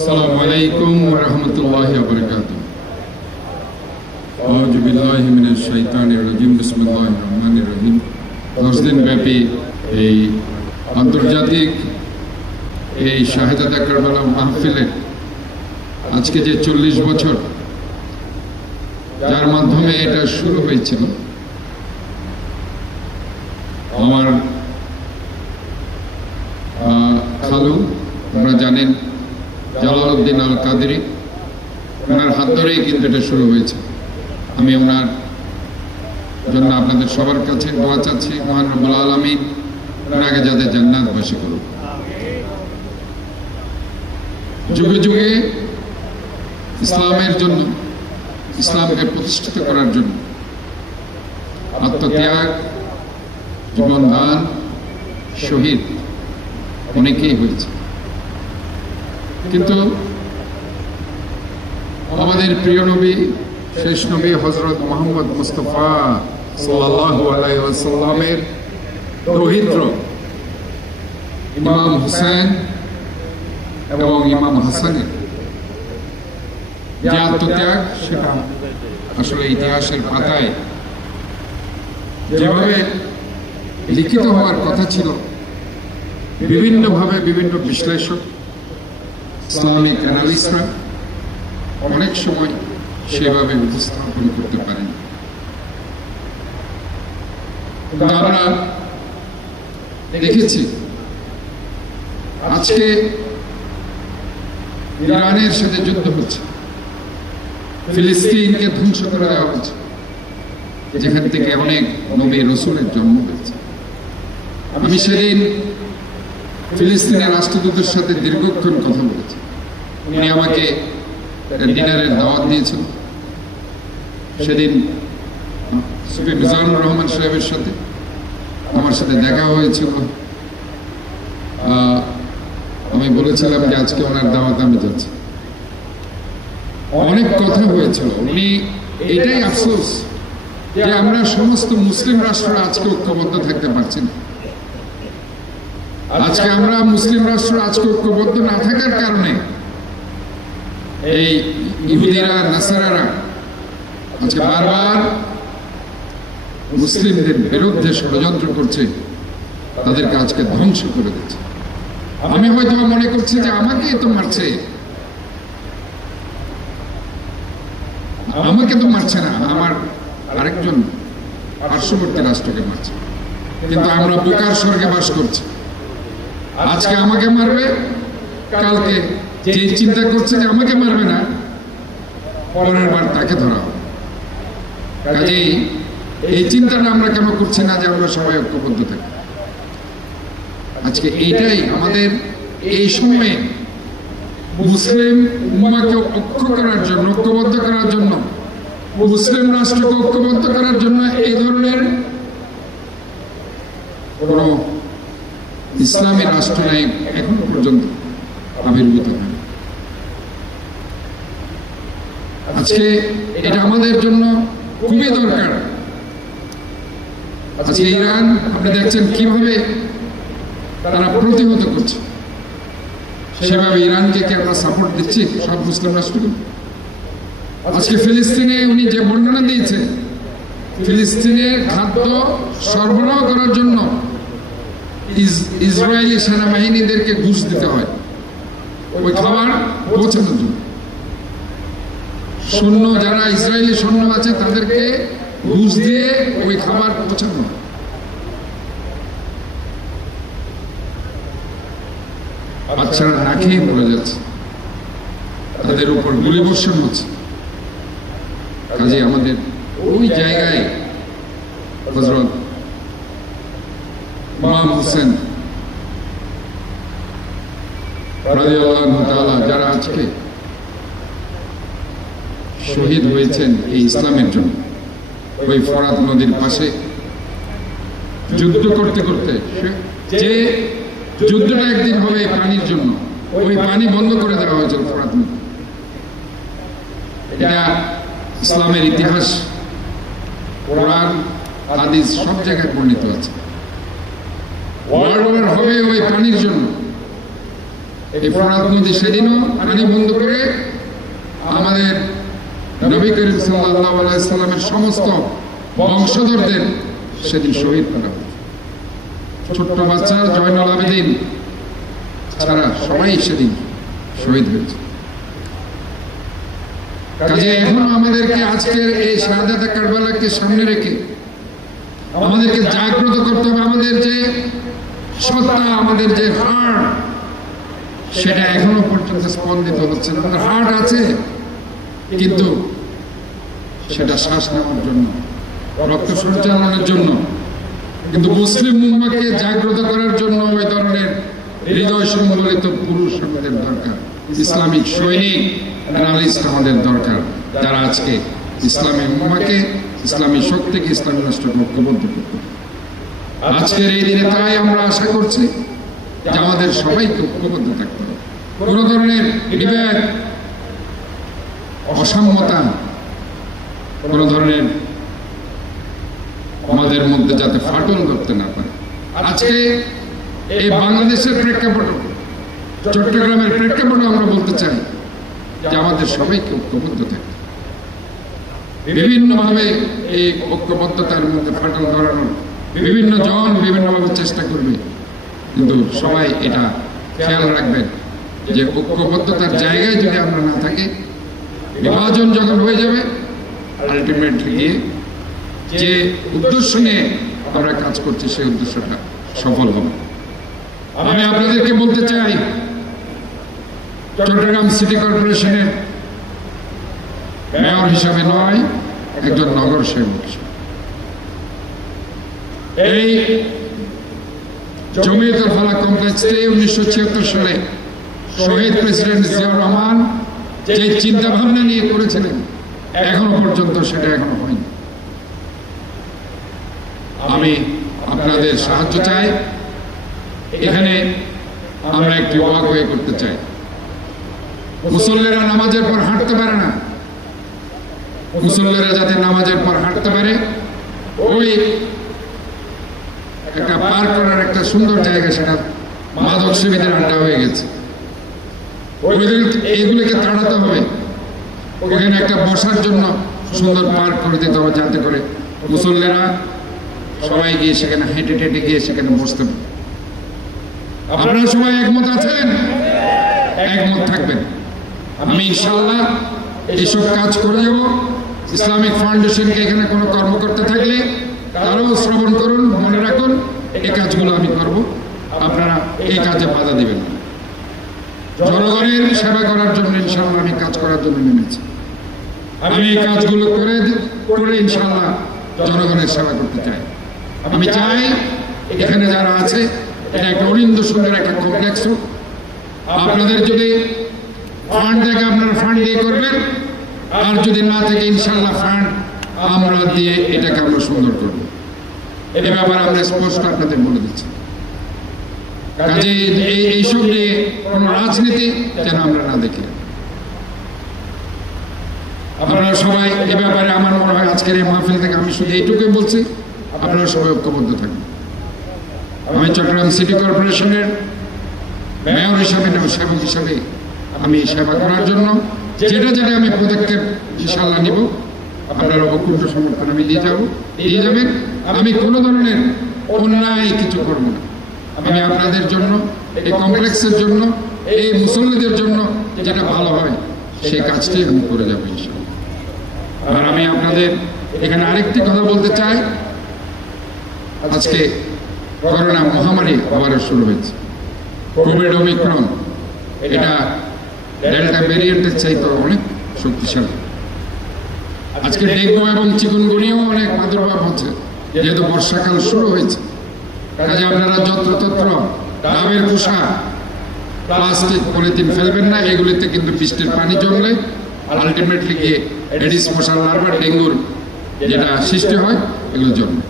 আসসালামু আলাইকুম ওয়া রাহমাতুল্লাহি ওয়া বারাকাতুহু। আউযু বিল্লাহি মিনাশ শাইতানির রাজিম। বিসমিল্লাহির রহমানির রহিম। 10 দিন ব্যাপী এই আন্তর্জাতিক এই শাহেদাদা কারবালা মাহফিলের আজকে যে 40 বছর যার মাধ্যমে এটা শুরু হয়েছিল, আমার খালু, আপনারা জানেন, জালালউদ্দিন আল কাদেরী, ওনার হাত ধরেই কিন্তু এটা শুরু হয়েছে। আমি ওনার জন্য আপনাদের সবার কাছে দোয়া চাচ্ছি, মহান রব্বুল আলামিন ওনাকে যাতে জান্নাতবাসী করুন। যুগে যুগে ইসলামের জন্য, ইসলামকে প্রতিষ্ঠিত করার জন্য আত্মত্যাগ, জীবন দান, শহীদ অনেকেই হয়েছে। কিন্তু আমাদের প্রিয় নবী, শেষ নবী হযরত মুহাম্মদ মুস্তাফা সাল্লাল্লাহু আলাইহি ওয়াসাল্লামের দৌহিত্র ইমাম হুসাইন এবং ইমাম হাসানের যে আত্মত্যাগ, সেটা আসলে ইতিহাসের পাতায় যেভাবে লিখিত হওয়ার কথা ছিল, বিভিন্নভাবে বিভিন্ন বিশ্লেষক, ইসলামিক অ্যানালিস্টরা অনেক সময় সেভাবে উপস্থাপন করতে পারেন। আমরা দেখেছি আজকে ইরানের সাথে যুদ্ধ হচ্ছে, ফিলিস্তিনকে ধ্বংস করে দেওয়া হচ্ছে, যেখান থেকে অনেক নবী রাসূলের জন্ম হয়েছে। আমি সেদিন ফিলিস্তিনের রাষ্ট্রদূতের সাথে দীর্ঘক্ষণ কথা বলেছি। উনি আমাকে ডিনারের দাওয়াত দিয়েছেন। সেদিন সুফি মিজানুর রহমান সাহেবের সাথে আমার সাথে দেখা হয়েছিল। আমি বলেছিলাম যে আজকে ওনার দাওয়াত আমি যাচ্ছি। অনেক কথা হয়েছিল। উনি এটাই আফসোস যে আমরা সমস্ত মুসলিম রাষ্ট্ররা আজকে ঐক্যবদ্ধ থাকতে পারছি না। আজকে আমরা মুসলিম রাষ্ট্র আজকে ঐক্যবদ্ধ না থাকার কারণে এই ইহুদিরা, নাসারারা আজকে বারবার মুসলিমদের বিরুদ্ধে ষড়যন্ত্র করছে, তাদেরকে আজকে ধ্বংস করে দিচ্ছে। আমি হয়তো মনে করছি যে আমাকেই তো মারছে, আমাকে তো মারছে না, আমার আরেকজন পার্শ্ববর্তী রাষ্ট্রকে মারছে। কিন্তু আমরা বোকার স্বর্গে বাস করছি। আজকে আমাকে মারবে, কালকে যে চিন্তা করছে যে আমাকে মারবে না, পরের বার তাকে ধরা হবে। কাজেই এই চিন্তাটা আমরা কেন করছি না যে আমরা সবাই ঐক্যবদ্ধ থাকি? আজকে এইটাই আমাদের এই সময়ে মুসলিম উম্মাহকে ঐক্য করার জন্য, ঐক্যবদ্ধ করার জন্য, মুসলিম রাষ্ট্রকে ঐক্যবদ্ধ করার জন্য এই ধরনের কোন ইসলামী রাষ্ট্র নাই এখন পর্যন্ত আবির্ভূত হয়। আজকে এটা আমাদের জন্য খুবই দরকার। আজকে ইরান, আপনি দেখছেন কিভাবে তারা প্রতিহত করছে। সেভাবে ইরানকে কি আমরা সাপোর্ট দিচ্ছি সব মুসলিম রাষ্ট্রগুলো? আজকে ফিলিস্তিনে উনি যে বর্ণনা দিয়েছে, ফিলিস্তিনের খাদ্য সরবরাহ করার জন্য ইসরায়েলি সেনাবাহিনীদেরকে ঘুষ দিতে হয় ওই খাবার পৌঁছানোর জন্য। সৈন্য, যারা ইসরায়েলি সৈন্য আছে, তাদেরকে ঘুষ দিয়ে ওই খাবার পৌঁছানো। বাচ্চারা না খেয়ে মরে যাচ্ছে, তাদের উপর গুলি বর্ষণ হচ্ছে। কাজে আমাদের ওই জায়গায় হযরত ইমাম হুসেন রাদিয়াল্লাহু তাআলা, যারা আজকে শহীদ হয়েছেন এই ইসলামের জন্য, ওই ফরাত নদীর পাশে যুদ্ধ করতে করতে, যে যুদ্ধটা একদিন হবে পানির জন্য, ওই পানি বন্ধ করে দেওয়া হয়েছিল ফরাত নদী। এটা ইসলামের ইতিহাস, কোরআন, হাদিস সব জায়গায় বর্ণিত আছে। ওয়ার হবে ওই পানির জন্য। এই ফোরাত নদী সেদিনও পানি বন্ধ করে আমাদের নবী করিম সাল্লাল্লাহু আলাইহি সাল্লামের সমস্ত বংশধরদের সেদিন শহীদ করা হয়। ছোট্ট বাচ্চা জয়নুল আবেদিন ছাড়া সবাই সেদিন শহীদ হয়েছে। কাজে এখনো আমাদেরকে আজকের এই শাহাদাত কারবালাকে সামনে রেখে আমাদেরকে জাগ্রত করতে হবে। আমাদের যে সত্তা, আমাদের যে হার্ট, সেটা এখনো পর্যন্ত স্পন্দিত হচ্ছে না। আমাদের হার্ট আছে, কিন্তু সেটা শ্বাস নেওয়ার জন্য, রক্ত সঞ্চালনের জন্য, কিন্তু মুসলিম উম্মাহকে জাগ্রত করার জন্য ওই ধরনের হৃদয় সংবলিত পুরুষ আমাদের দরকার। ইসলামিক সৈনিক অ্যানালিস্ট আমাদের দরকার, যারা আজকে ইসলামী উম্মাহকে, ইসলামী শক্তিকে, ইসলামী রাষ্ট্রকে ঐক্যবদ্ধ করতে। আজকের এই দিনে তাই আমরা আশা করছি যে আমাদের সবাইকে ঐক্যবদ্ধ থাকতে হবে। কোন ধরনের বিভেদ, অসাম্যতা, কোন ধরনের আমাদের মধ্যে যাতে ফাটল ধরতে না পারে। আজকে এই বাংলাদেশের প্রেক্ষাপট, চট্টগ্রামের প্রেক্ষাপটে আমরা বলতে চাই যে আমাদের সবাইকে ঐক্যবদ্ধ থাকতে। বিভিন্নভাবে এই ঐক্যবদ্ধতার মধ্যে ফাটল ধরানোর বিভিন্ন জন বিভিন্নভাবে চেষ্টা করবে, কিন্তু সবাই এটা খেয়াল রাখবেন যে ঐক্যবদ্ধতার জায়গায় যদি আমরা না থাকি, বিভাজন যখন হয়ে যাবে, আলটিমেটলি গিয়ে যে উদ্দেশ্য নিয়ে আমরা কাজ করছি সেই উদ্দেশ্যটা সফল হবে। আমি আপনাদেরকে বলতে চাই, চট্টগ্রাম সিটি কর্পোরেশনের মেয়র হিসাবে নয়, একজন নগর সেবক হিসাবে এই জমিয়তুল ফালাহ কমপ্লেক্সে 1976 সালে শহীদ প্রেসিডেন্ট জিয়াউর রহমান যে চিন্তা ভাবনা নিয়ে করেছিলেন, এখনো পর্যন্ত সেটা এখনো হয়নি। আমি আপনাদের সাহায্য চাই। এখানে আমরা একটি ওয়াকওয়ে করতে চাই। মুসল্লিরা নামাজের পর হাঁটতে পারে না, মুসল্লিরা যাতে নামাজের পর হাঁটতে পারে, ওই একটা পার্ক করার একটা সুন্দর জায়গা, সেটা মাদক সেবীদের আড্ডা হয়ে গেছে। এইগুলিকে তাড়াতে হবে। ওখানে একটা বসার জন্য সুন্দর পার্ক করে দিতে হবে, যাতে করে মুসল্লিরা সবাই গিয়ে সেখানে হেঁটে হেঁটে গিয়ে সেখানে বসতে পারে। আপনারা সবাই একমত আছেন? একমত থাকবেন। আমি ইনশাআল্লাহ এইসব কাজ করে যাব। ইসলামিক ফাউন্ডেশনকে এখানে কোনো কর্মকর্তা থাকলে তারাও শ্রবণ করুন, মনে রাখুন এই কাজগুলো আমি করব, আপনারা এই কাজে বাধা দিবেন না। জনগণের সেবা করার জন্য ইনশাআল্লাহ আমি কাজ করার জন্য নেমেছি। আমি এই কাজগুলো করে ইনশাআল্লাহ জনগণের সেবা করতে চাই। আমি চাই এখানে যারা আছে, এটা একটা অনিন্দ সুন্দর একটা কমপ্লেক্স হোক। আপনাদের যদি ফান্ড থেকে আপনারা ফান্ড দিয়ে করবেন, আর যদি না থেকে ইনশাআল্লাহ ফান্ড আমরা দিয়ে এটাকে আমরা সুন্দর করব। এই ব্যাপারে আমরা স্পষ্ট আপনাদের বলে দিচ্ছি। কাজে এইসব নিয়ে কোন রাজনীতি যেন আমরা না দেখি। আপনারা সবাই এ ব্যাপারে, আমার মনে হয় আজকের এই মাহফিল থেকে আমি শুধু এইটুকুই বলছি, আপনারা সবাই ঐক্যবদ্ধ থাকবেন। আমি চট্টগ্রাম সিটি কর্পোরেশনের মেয়র হিসাবে, সেবক হিসাবে আমি সেবা করার জন্য যেটা যেটা আমি পদক্ষেপ ইনশাআল্লাহ নিব, আপনারা অকুণ্ঠ সমর্থন আমি দিয়ে যাবেন। আমি কোনো ধরনের অন্যায় কিছু করব না। আমি আপনাদের জন্য, এই কমপ্লেক্সের জন্য, এই মুসল্লিদের জন্য যেটা ভালো হয় সেই কাজটি আমি করে যাবো ইনশাআল্লাহ। আর আমি আপনাদের এখানে আরেকটি কথা বলতে চাই। আজকে করোনা মহামারী আবারও শুরু হয়েছে, কোভিড ওমিক্রন। এটা ডেল্টা ভ্যারিয়েন্টের চাইতে অনেক শক্তিশালী। আজকে ডেঙ্গু এবং চিকুনগুনিয়াও অনেক প্রাদুর্ভাব হচ্ছে, যেহেতু বর্ষাকাল শুরু হয়েছে। কাজে আপনারা যত্রতত্র ডাবের খোসা, প্লাস্টিক, পলিথিন ফেলবেন না। এগুলিতে কিন্তু বৃষ্টির পানি জমলে আলটিমেটলি গিয়ে এডিস মশার লার্ভা, ডেঙ্গুর যেটা সৃষ্টি হয়, এগুলো জন্মে।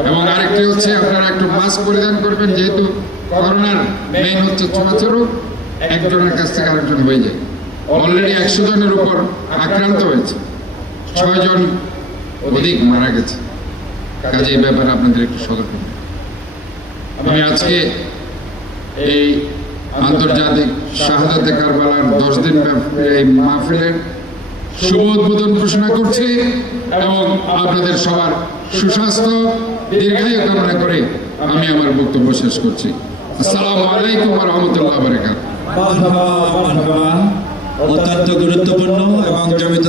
এবং আরেকটি হচ্ছে, আপনারা একটু মাস্ক পরিধান করবেন, যেহেতু করোনার মেইন হচ্ছে ছোঁয়াচে রোগ, একজনের কাছ থেকে আরেকজন হয়ে যায়। অলরেডি 100 জনের উপর আক্রান্ত হয়েছে, 6 জন অধিক মারা গেছে। কাজে এই ব্যাপারে আপনাদের একটু সতর্ক। আমি আজকে এই আন্তর্জাতিক শাহাদাতে কারবালার 10 দিন ব্যাপী এই মাহফিলের শুভ উদ্বোধন ঘোষণা করছি এবং আপনাদের সবার সুস্বাস্থ্য দীর্ঘায়ু কামনা করে আমি আমার বক্তব্য শেষ করছি। আসসালামু আলাইকুম ওয়া রাহমাতুল্লাহি ওয়া বারাকাতুহু। অত্যন্ত গুরুত্বপূর্ণ এবং জমিত